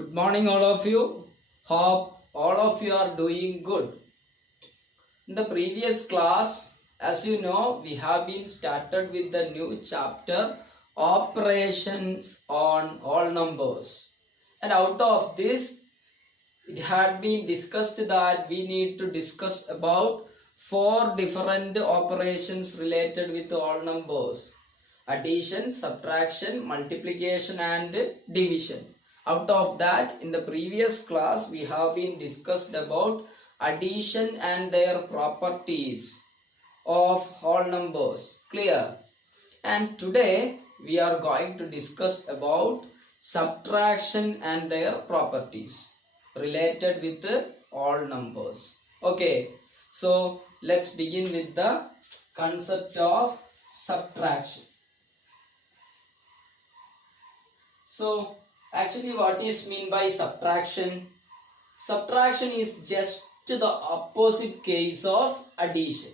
Good morning, all of you. Hope all of you are doing good. In the previous class, as you know, we have been started with the new chapter operations on all numbers. And out of this, it had been discussed that we need to discuss about 4 different operations related with all numbers: addition, subtraction, multiplication and division. Out of that, in the previous class we have been discussed about addition and their properties of whole numbers. Clear? And today we are going to discuss about subtraction and their properties related with all numbers. Okay, so let's begin with the concept of subtraction. So actually, what is mean by subtraction? Subtraction is just the opposite case of addition.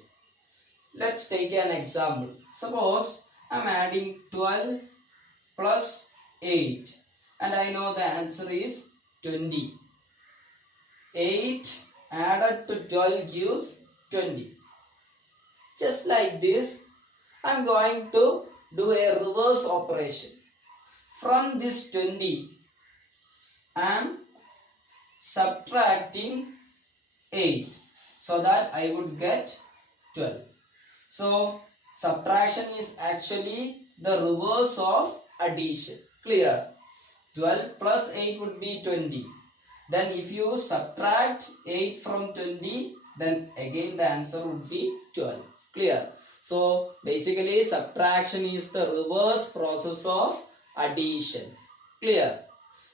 Let's take an example. Suppose I am adding 12 plus 8 and I know the answer is 20. 8 added to 12 gives 20. Just like this, I am going to do a reverse operation. From this 20, I am subtracting 8 so that I would get 12. So subtraction is actually the reverse of addition. Clear? 12 plus 8 would be 20. Then if you subtract 8 from 20, then again the answer would be 12. Clear? So basically subtraction is the reverse process of addition. Clear?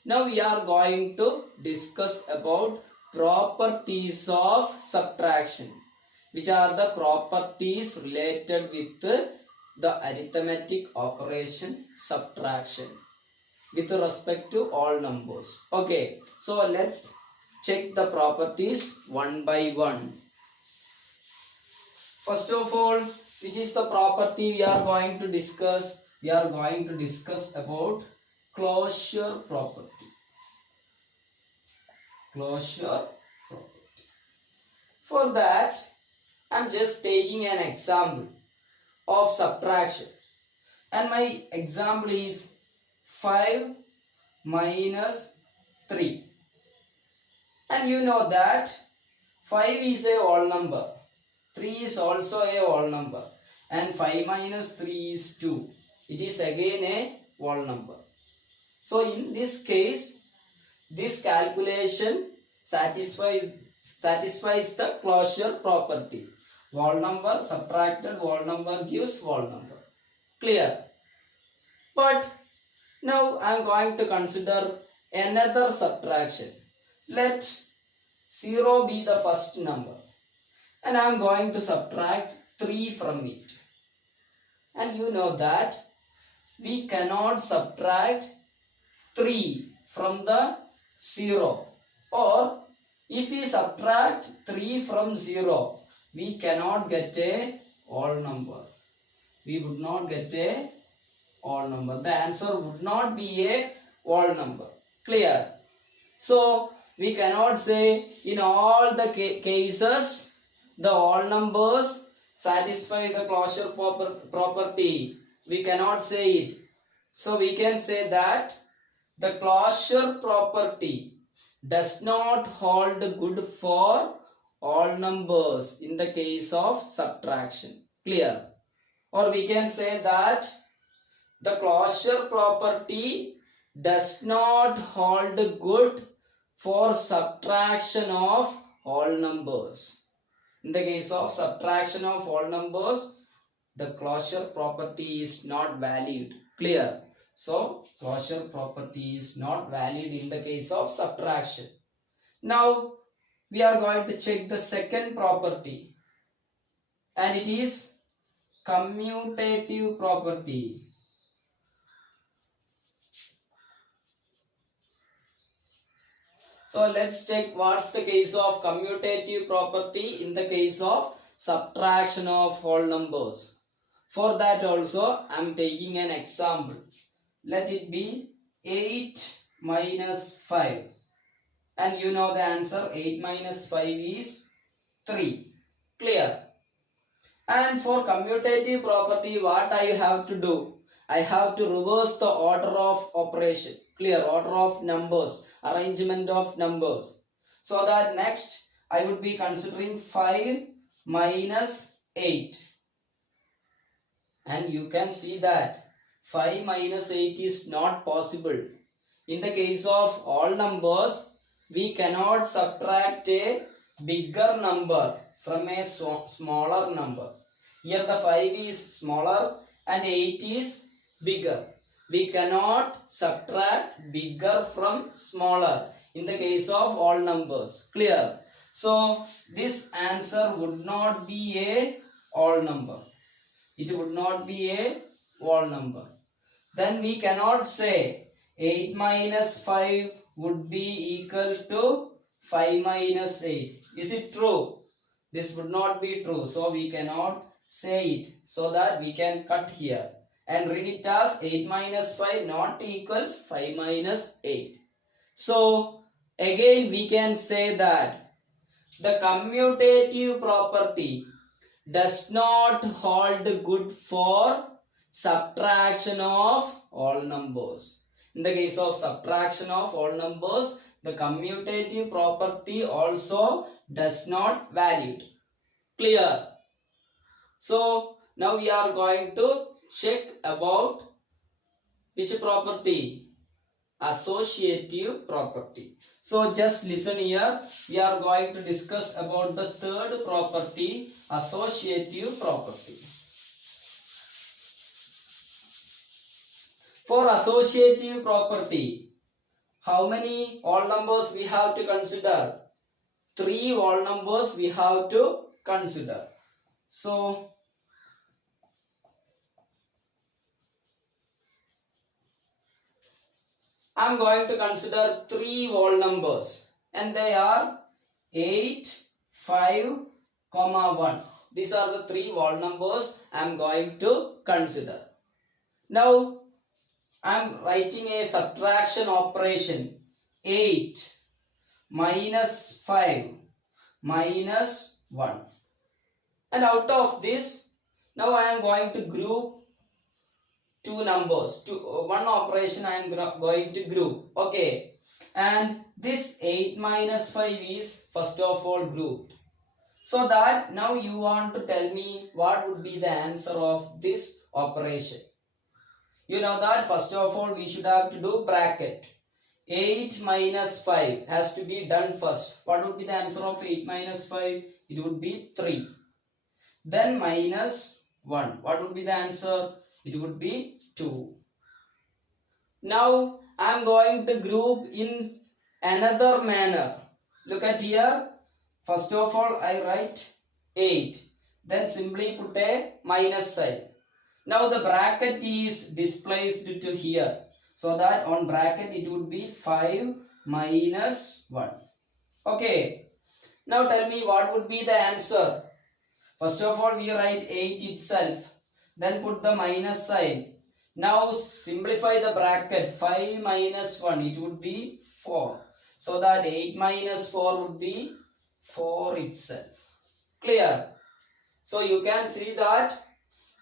Now we are going to discuss about properties of subtraction, which are the properties related with the arithmetic operation subtraction with respect to all numbers. Okay, so let's check the properties one by one. First of all, which is the property we are going to discuss? We are going to discuss about closure property. Closure property. For that, I am just taking an example of subtraction. And my example is 5 minus 3. And you know that 5 is a whole number. 3 is also a whole number. And 5 minus 3 is 2. It is again a whole number. So in this case, this calculation satisfies the closure property. Whole number subtracted whole number gives whole number. Clear? But now I am going to consider another subtraction. Let 0 be the first number. And I am going to subtract 3 from it. And you know that we cannot subtract 3 from the 0. Or if we subtract 3 from 0, we cannot get a whole number. We would not get a whole number. The answer would not be a whole number. Clear? So we cannot say in all the cases the whole numbers satisfy the closure property. We cannot say it. So we can say that the closure property does not hold good for all numbers in the case of subtraction. Clear? Or we can say that the closure property does not hold good for subtraction of whole numbers. In the case of subtraction of whole numbers, the closure property is not valid. Clear? So closure property is not valid in the case of subtraction. Now we are going to check the second property, and it is commutative property. So let's check what's the case of commutative property in the case of subtraction of whole numbers. For that also I am taking an example. Let it be 8 minus 5. And you know the answer, 8 minus 5 is 3. Clear? And for commutative property, what I have to do? I have to reverse the order of operation. Clear? Order of numbers, arrangement of numbers. So that next I would be considering 5 minus 8. And you can see that 5 minus 8 is not possible. In the case of all numbers, we cannot subtract a bigger number from a smaller number. Here the 5 is smaller and 8 is bigger. We cannot subtract bigger from smaller in the case of all numbers. Clear? So this answer would not be a whole number. It would not be a whole number. Then we cannot say 8 minus 5 would be equal to 5 minus 8. Is it true? This would not be true. So we cannot say it. So that we can cut here and read it as 8 minus 5 not equals 5 minus 8. So again we can say that the commutative property does not hold good for subtraction of all numbers. In the case of subtraction of all numbers, the commutative property also does not valid. Clear? So now we are going to check about which property? Associative property. So just listen here. We are going to discuss about the third property, associative property. For associative property, how many whole numbers we have to consider? 3 whole numbers we have to consider. So I am going to consider 3 whole numbers and they are 8, 5, 1. These are the 3 whole numbers I am going to consider. Now I am writing a subtraction operation. 8 minus 5 minus 1. And out of this, now I am going to group 2 numbers. One operation I am going to group. Okay. And this 8 minus 5 is first of all grouped. So that now you want to tell me what would be the answer of this operation. You know that first of all we should have to do bracket. 8 minus 5 has to be done first. What would be the answer of 8 minus 5? It would be 3. Then minus 1. What would be the answer? It would be 2. Now I am going to group in another manner. Look at here. First of all I write 8. Then simply put a minus sign. Now the bracket is displaced to here. So that on bracket it would be 5 minus 1. Okay. Now tell me what would be the answer. First of all we write 8 itself. Then put the minus sign. Now simplify the bracket. 5 minus 1. It would be 4. So that 8 minus 4 would be 4 itself. Clear? So you can see that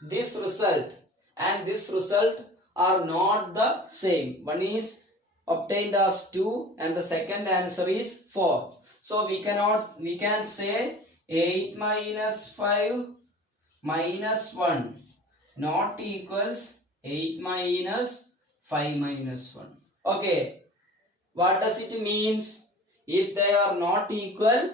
this result and this result are not the same. One is obtained as 2 and the second answer is 4. So we can say 8 minus 5 minus 1 not equals 8 minus 5 minus 1. Okay. What does it means? If they are not equal,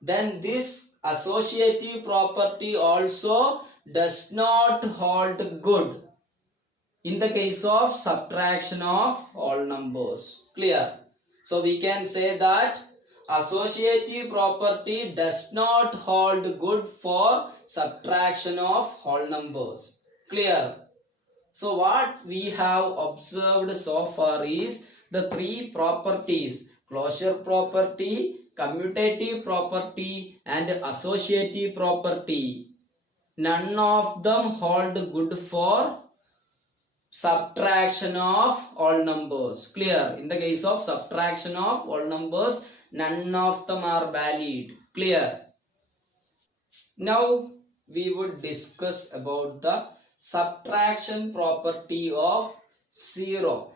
then this associative property also does not hold good in the case of subtraction of all numbers. Clear? So we can say that associative property does not hold good for subtraction of whole numbers. Clear? So what we have observed so far is the 3 properties: closure property, commutative property and associative property. None of them hold good for subtraction of all numbers. Clear? In the case of subtraction of all numbers, none of them are valid. Clear? Now we would discuss about the subtraction property of 0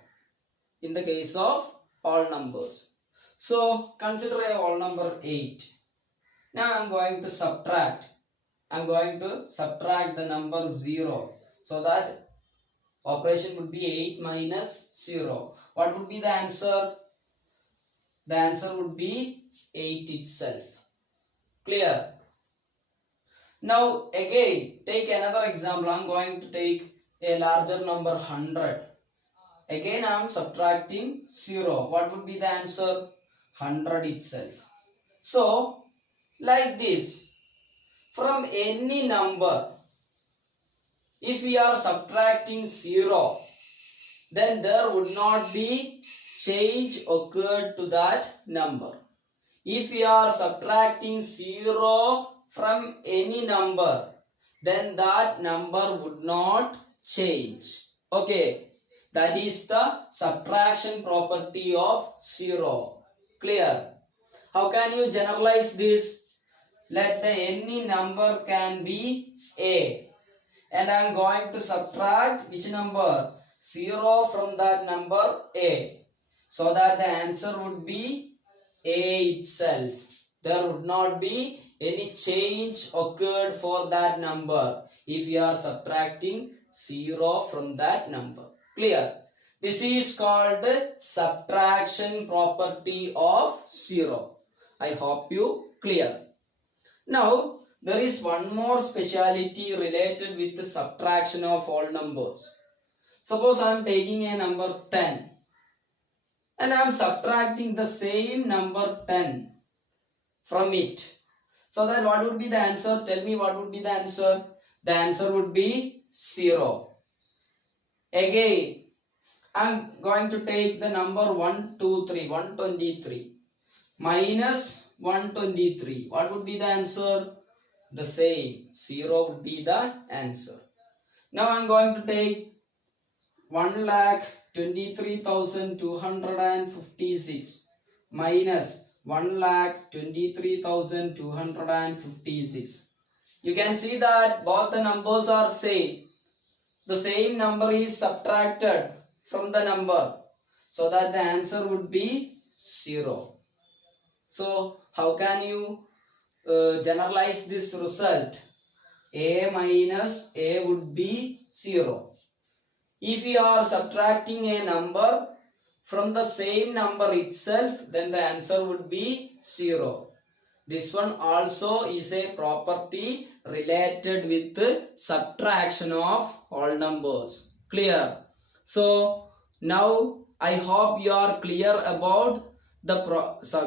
in the case of all numbers. So consider a whole number 8. Now I am going to subtract. I am going to subtract the number 0. So that operation would be 8 minus 0. What would be the answer? The answer would be 8 itself. Clear? Now again, take another example. I am going to take a larger number 100. Again I am subtracting 0. What would be the answer? 100 itself. So like this, from any number, if we are subtracting 0, then there would not be change occurred to that number. If we are subtracting 0 from any number, then that number would not change. Okay, that is the subtraction property of 0. Clear? How can you generalize this? Let the any number can be A, and I am going to subtract which number? 0 from that number A, so that the answer would be A itself. There would not be any change occurred for that number if we are subtracting 0 from that number. Clear? This is called subtraction property of 0. I hope you clear. Now there is one more speciality related with the subtraction of all numbers. Suppose I am taking a number 10 and I am subtracting the same number 10 from it. So then what would be the answer? Tell me what would be the answer? The answer would be 0. Again, I am going to take the number 123 minus 123. What would be the answer? The same. 0 would be the answer. Now I am going to take 1,23,256 minus 1,23,256. You can see that both the numbers are same. The same number is subtracted from the number, so that the answer would be 0. So how can you generalize this result? A minus A would be 0. If you are subtracting a number from the same number itself, then the answer would be 0. This one also is a property related with subtraction of all numbers. Clear? So now I hope you are clear about the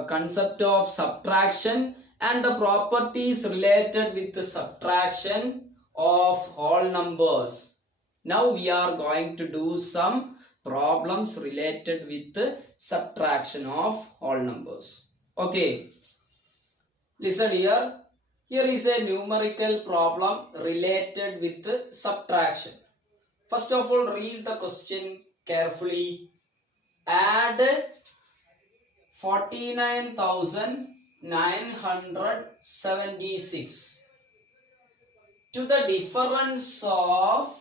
concept of subtraction and the properties related with the subtraction of all numbers. Now we are going to do some problems related with the subtraction of all numbers. Okay, listen here. Here is a numerical problem related with the subtraction. First of all, read the question carefully. Add 49,976 to the difference of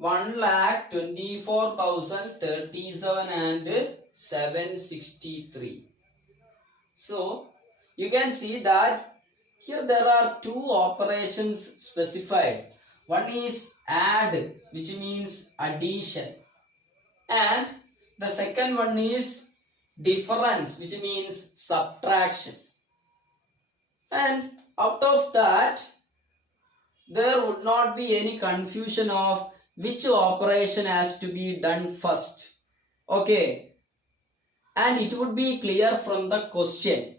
1,24,037 and 763. So you can see that here there are two operations specified. One is add, which means addition, and the second one is difference, which means subtraction. And out of that, there would not be any confusion of which operation has to be done first. Okay, and it would be clear from the question.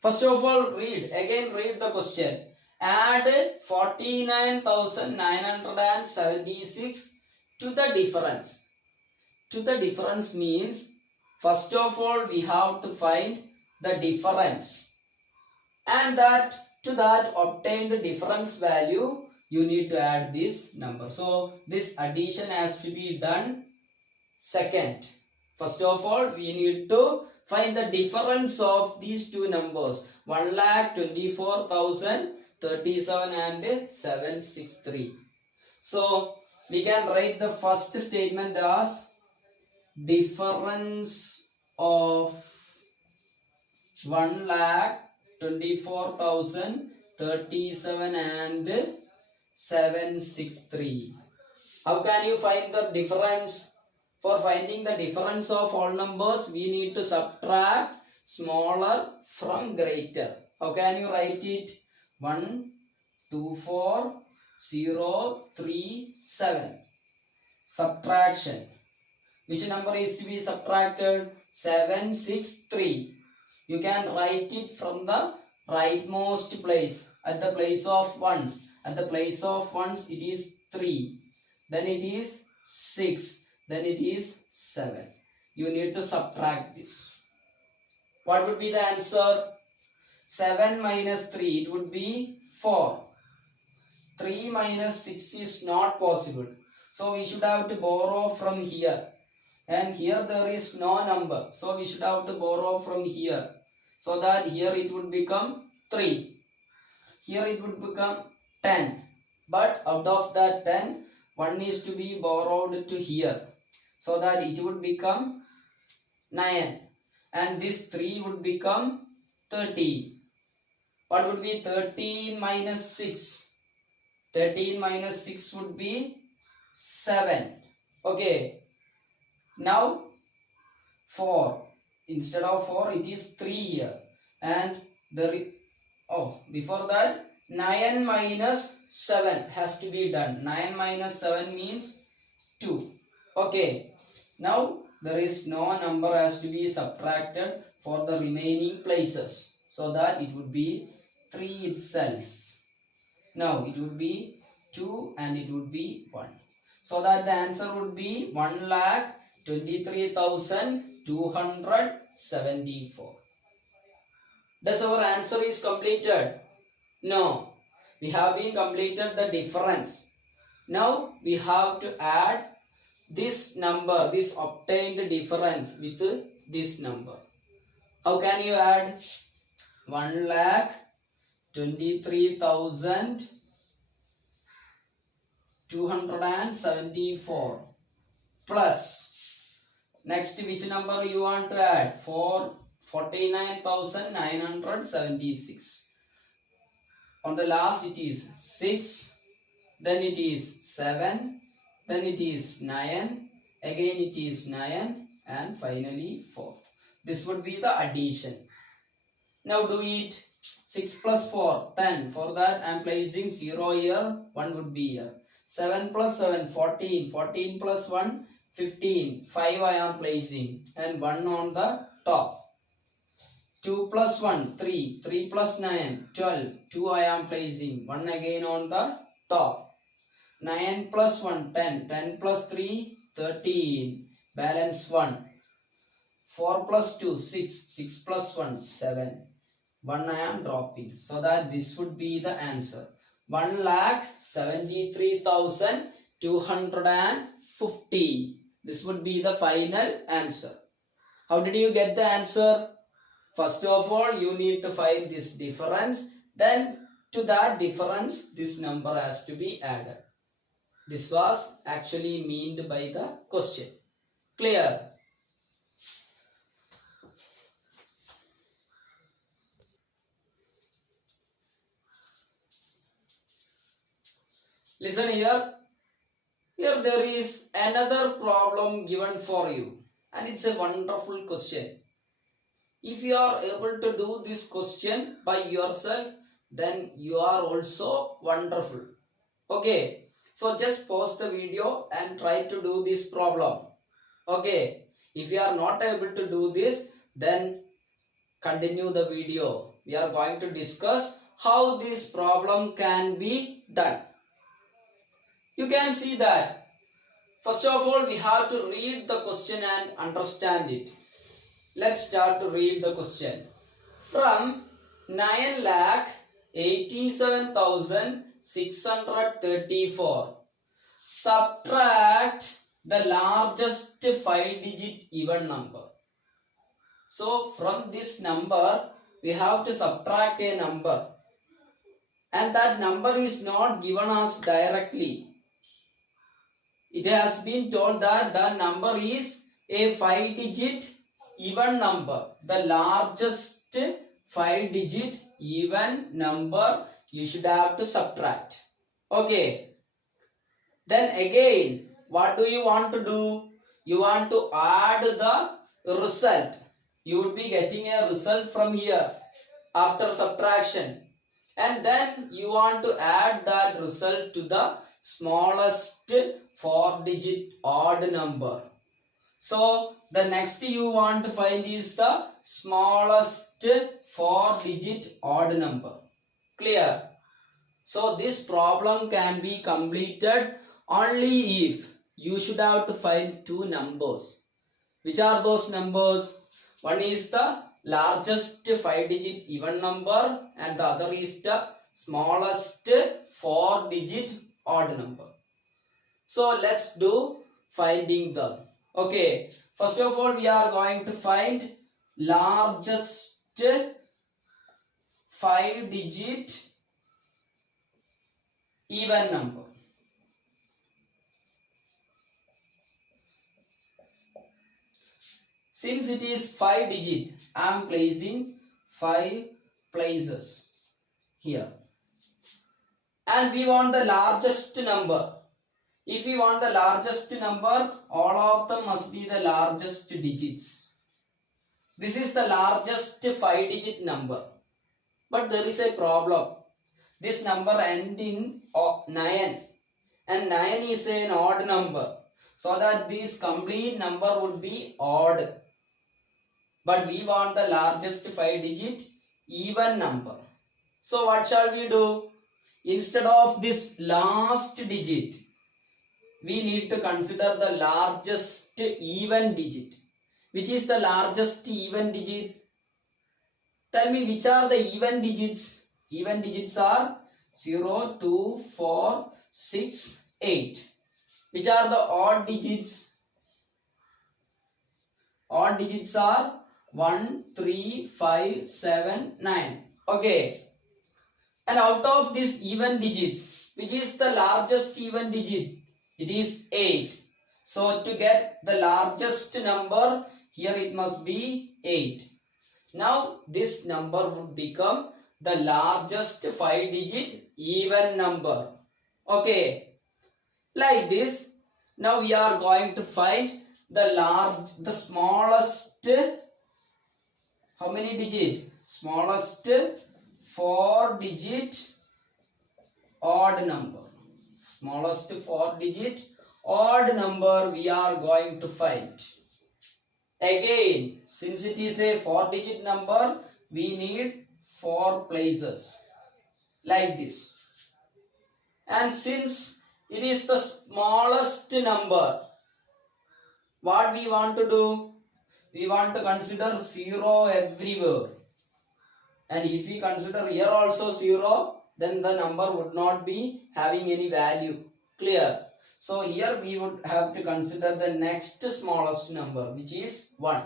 First of all, read the question. Add 49,976 to the difference. To the difference means, first of all, we have to find the difference, and that to that obtained difference value you need to add this number. So this addition has to be done second. First of all, we need to find the difference of these two numbers, 1,24,037 and 763. So we can write the first statement as difference of 1,24,037 and 763. How can you find the difference? For finding the difference of all numbers, we need to subtract smaller from greater. How can you write it? 1,24,037. Subtraction. Which number is to be subtracted? 763. You can write it from the rightmost place, at the place of ones. At the place of ones, it is 3. Then it is 6. Then it is 7. You need to subtract this. What would be the answer? 7 minus 3, it would be 4. 3 minus 6 is not possible. So we should have to borrow from here. And here there is no number. So we should have to borrow from here. So that here it would become 3. Here it would become 10. But out of that 10, 1 is to be borrowed to here. So that it would become 9. And this 3 would become 13. What would be 13 minus 6? 13 minus 6 would be 7. Okay. Now 4. Instead of 4, it is 3 here. And before that, 9 minus 7 has to be done. 9 minus 7 means 2. Okay. Now there is no number has to be subtracted for the remaining places. So that it would be 3 itself. Now it would be 2 and it would be 1. So that the answer would be 1,23,274. Does our answer is completed? No. We have been completed the difference. Now we have to add this number, this obtained difference with this number. How can you add? 1,23,274 plus. Next, which number you want to add? 49,976. On the last it is 6, then it is 7, then it is 9, again it is 9 and finally 4. This would be the addition. Now do it. 6 plus 4, 10. For that I am placing 0 here, 1 would be here. 7 plus 7, 14. 14 plus 1, 15. 5 I am placing and 1 on the top. 2 plus 1, 3. 3 plus 9, 12. 2 I am placing. 1 again on the top. 9 plus 1, 10. 10 plus 3, 13. Balance 1. 4 plus 2, 6. 6 plus 1, 7. 1 I am dropping. So that this would be the answer. 1,73,250. This would be the final answer. How did you get the answer? First of all, you need to find this difference. Then to that difference, this number has to be added. This was actually meant by the question. Clear? Listen here. Here there is another problem given for you. And it's a wonderful question. If you are able to do this question by yourself, then you are also wonderful. Okay. So just pause the video and try to do this problem. Okay. If you are not able to do this, then continue the video. We are going to discuss how this problem can be done. You can see that. First of all, we have to read the question and understand it. Let's start to read the question. From 9,87,7 634. Subtract the largest 5-digit even number. So from this number we have to subtract a number, and that number is not given us directly. It has been told that the number is a 5-digit even number. The largest 5-digit even number you should have to subtract. Okay. Then again, what do you want to do? You want to add the result. You would be getting a result from here after subtraction. And then you want to add that result to the smallest 4-digit odd number. So the next you want to find is the smallest 4-digit odd number. Clear? So this problem can be completed only if you should have to find two numbers. Which are those numbers? One is the largest 5-digit even number and the other is the smallest 4-digit odd number. So let's do finding them. Okay, first of all we are going to find largest 5-digit even number. Since it is 5-digit, I am placing 5 places here. And we want the largest number. If we want the largest number, all of them must be the largest digits. This is the largest 5-digit number. But there is a problem. This number ends in 9. And 9 is an odd number. So that this complete number would be odd. But we want the largest 5-digit even number. So what shall we do? Instead of this last digit, we need to consider the largest even digit. Which is the largest even digit? Tell me which are the even digits? Even digits are 0, 2, 4, 6, 8. Which are the odd digits? Odd digits are 1, 3, 5, 7, 9. Okay. And out of these even digits, which is the largest even digit? It is 8. So to get the largest number, here it must be 8. Now this number would become the largest 5-digit even number. Okay. Like this. Now we are going to find the smallest, how many digit? Smallest 4-digit odd number. Smallest 4-digit odd number we are going to find. Again, since it is a 4-digit number, we need 4 places. Like this. And since it is the smallest number, what we want to do? We want to consider 0 everywhere. And if we consider here also 0, then the number would not be having any value. Clear? So here we would have to consider the next smallest number, which is 1.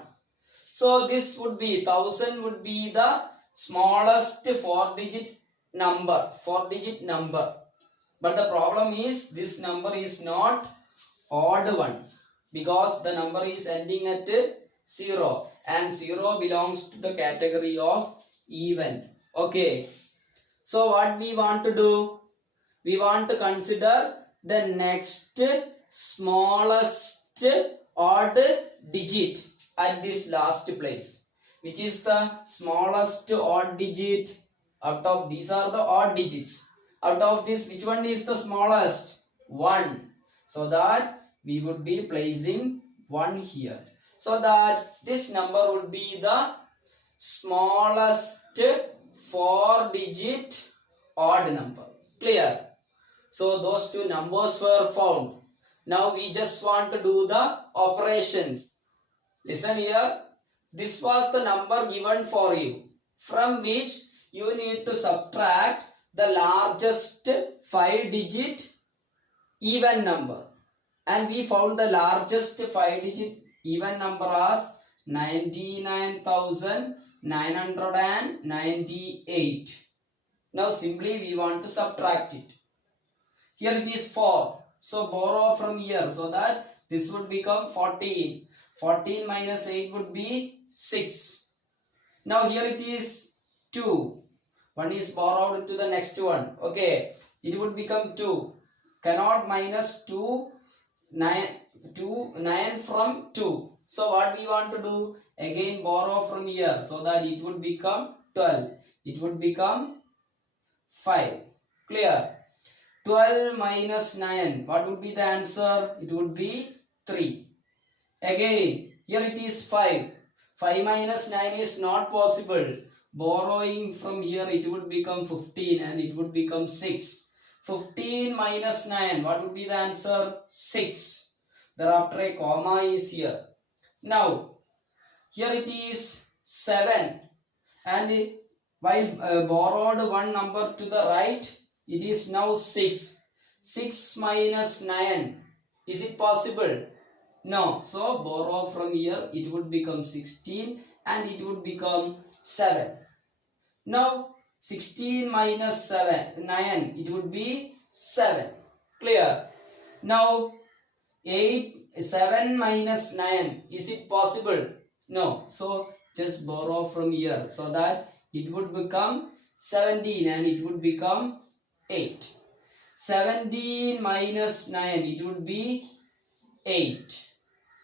So this would be 1000 would be the smallest 4-digit number. But the problem is this number is not odd one, because the number is ending at 0 and 0 belongs to the category of even. Okay. So what we want to do? We want to consider the next smallest odd digit at this last place. Which is the smallest odd digit? Out of these are the odd digits. Out of this, which one is the smallest? 1. So that we would be placing 1 here. So that this number would be the smallest 4-digit odd number. Clear? So those two numbers were found. Now we just want to do the operations. Listen here. This was the number given for you, from which you need to subtract the largest 5-digit even number, and we found the largest 5-digit even number as 99,998. Now simply we want to subtract it. Here it is 4. So borrow from here, so that this would become 14. 14 minus 8 would be 6. Now here it is 2. One is borrowed to the next one. Okay. It would become 2. Cannot minus 2 9 from 2. So what we want to do? Again borrow from here, so that it would become 12. It would become 5. Clear? 12 minus 9. What would be the answer? It would be 3. Again, here it is 5. 5 minus 9 is not possible. Borrowing from here, it would become 15 and it would become 6. 15 minus 9. What would be the answer? 6. Thereafter a comma is here. Now, here it is 7. And while borrowed one number to the right, it is now 6. 6 minus 9. Is it possible? No. So borrow from here, it would become 16 and it would become 7. Now 16 minus 9, it would be 7. Clear? Now 7 minus 9, is it possible? No. So just borrow from here, so that it would become 17 and it would become 8. 17 minus 9, it would be 8.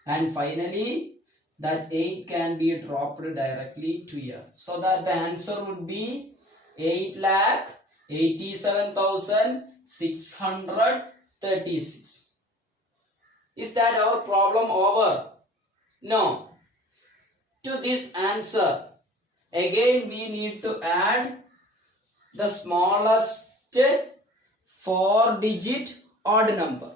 And finally, that 8 can be dropped directly to here. So that the answer would be 8,87,636. Is that our problem over? No. To this answer, again we need to add the smallest 4-digit odd number.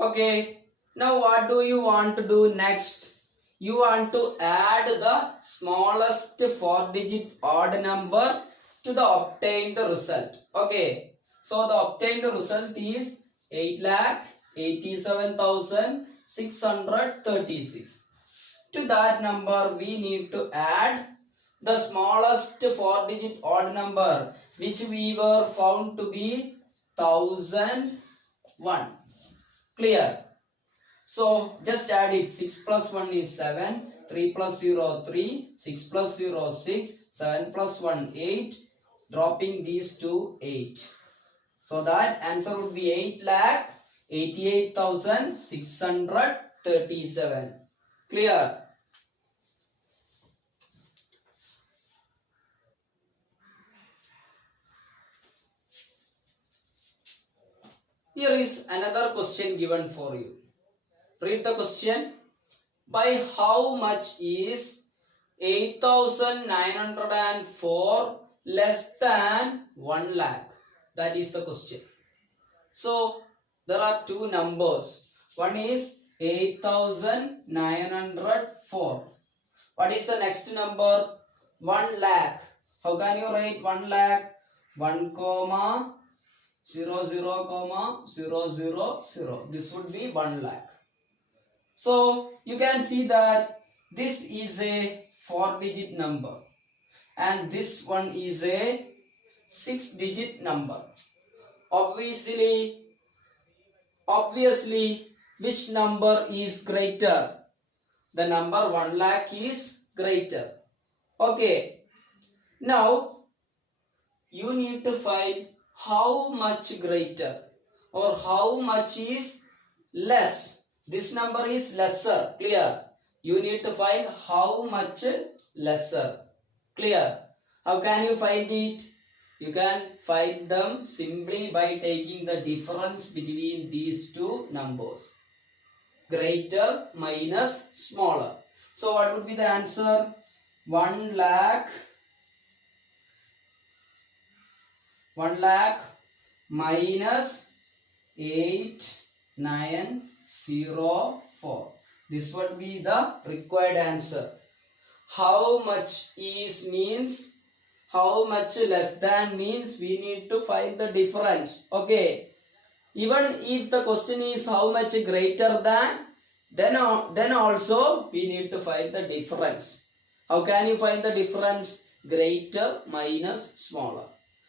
Okay. Now what do you want to do next? You want to add the smallest 4-digit odd number to the obtained result. Okay. So the obtained result is 8,87,636. To that number we need to add the smallest 4-digit odd number, which we were found to be 1001. Clear? So just add it. 6 plus 1 is 7. 3 plus 0 3. 6 plus 0 6. 7 plus 1 8. Dropping these to 8. So that answer would be 8,88,637. Clear? Here is another question given for you. Read the question. By how much is 8,904 less than 1 lakh? That is the question. So there are two numbers. One is 8,904. What is the next number? 1 lakh. How can you write 1 lakh? 1 comma 0 0 comma 0 0 0. This would be 1 lakh. So you can see that this is a 4-digit number and this one is a 6-digit number. Obviously, which number is greater? The number 1 lakh is greater. Okay. Now you need to find how much greater or how much is less. This number is lesser. Clear? You need to find how much lesser. Clear? How can you find it? You can find them simply by taking the difference between these two numbers. Greater minus smaller. So what would be the answer? 1 lakh minus 8,904. This would be the required answer. How much is means how much less than means we need to find the difference. Okay. Even if the question is how much greater than, then also we need to find the difference. How can you find the difference? Greater minus smaller.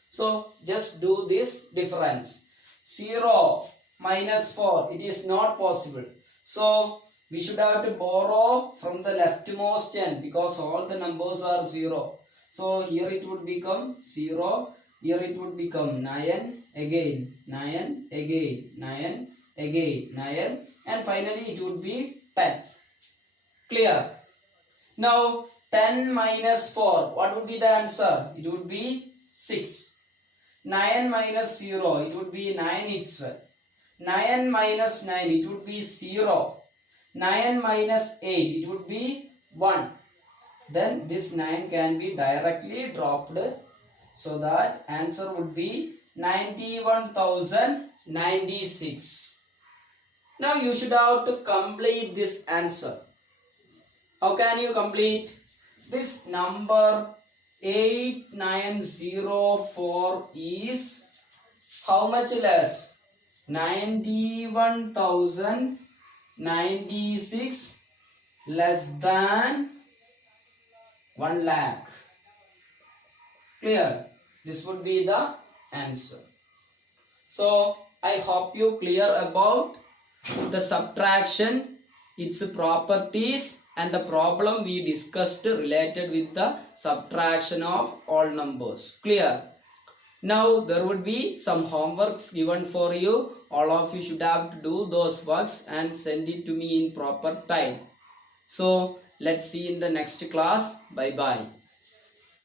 So just do this difference. 0 minus 4. It is not possible. So we should have to borrow from the leftmost end because all the numbers are 0. So here it would become 0. Here it would become 9 again, 9 again, 9 again, 9, and finally it would be 10. Clear? Now 10 minus 4, what would be the answer? It would be 6. 9 minus 0, it would be 9 itself. 9 minus 9, it would be 0. 9 minus 8, it would be 1. Then this 9 can be directly dropped, so that answer would be 91,096. Now you should have to complete this answer. How can you complete? This number 8904 is how much less? 91,096 less than 1 lakh. Clear? This would be the answer. So I hope you clear about the subtraction, its properties, and the problem we discussed related with the subtraction of all numbers. Clear? Now there would be some homeworks given for you. All of you should have to do those works and send it to me in proper time. So let's see in the next class. Bye bye.